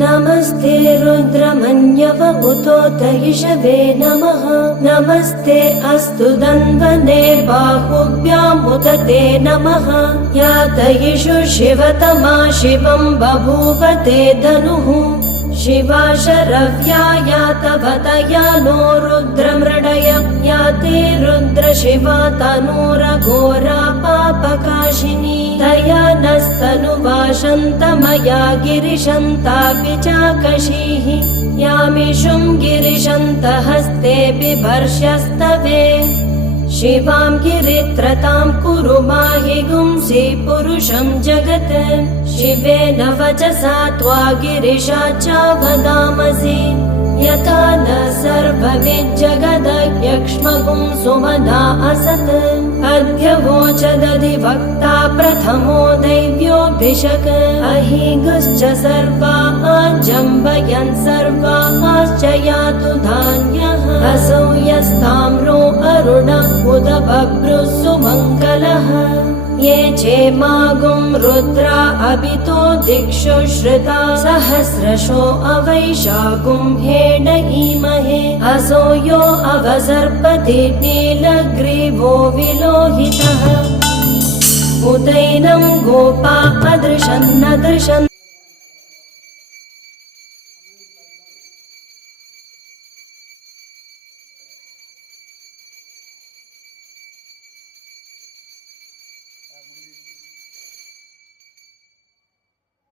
नमस्ते रुद्रमन्यव उतोतयिषवे नमः। नमस्ते अस्तु धन्वने बाहुभ्यामुदते नमः। यातयिषु शिवतमा शिवं बभूव ते धनुः। शिवा शरव्या यातवतया नो रुद्रमृडय। याते रुद्र शिवा तनूरघोरा पापकाशिनी। तया नस्तनुवाशन्तमया गिरिशन्तापि चाकशीः। यामिषुं गिरिशन्तहस्ते बिभर्ष्यस्तवे। शिवां गिरित्रतां कुरु माहि गुंसि पुरुषं जगत्। शिवेन वचसा त्वा गिरिशा च वदामसि। यथा न सर्वविज्जगदयक्ष्मगुं सुमना असत्। अद्य वोचदधिवक्ता प्रथमो दैव्योऽभिषक्। अहिगुश्च सर्वाजम्बयन् सर्वाश्च यातु धान्यः। असौ यस्ताम्रो अरुण उदबभ्रुः सुमङ्गलः। ये चेमागुं रुद्रा अभितो दिक्षु श्रुता। सहस्रशो अवैशागुं हेण ईमहे। असो यो अवसर्पति नीलग्रीवो विलोहितः। उदैनं गोपा अदृशन्नदृशन्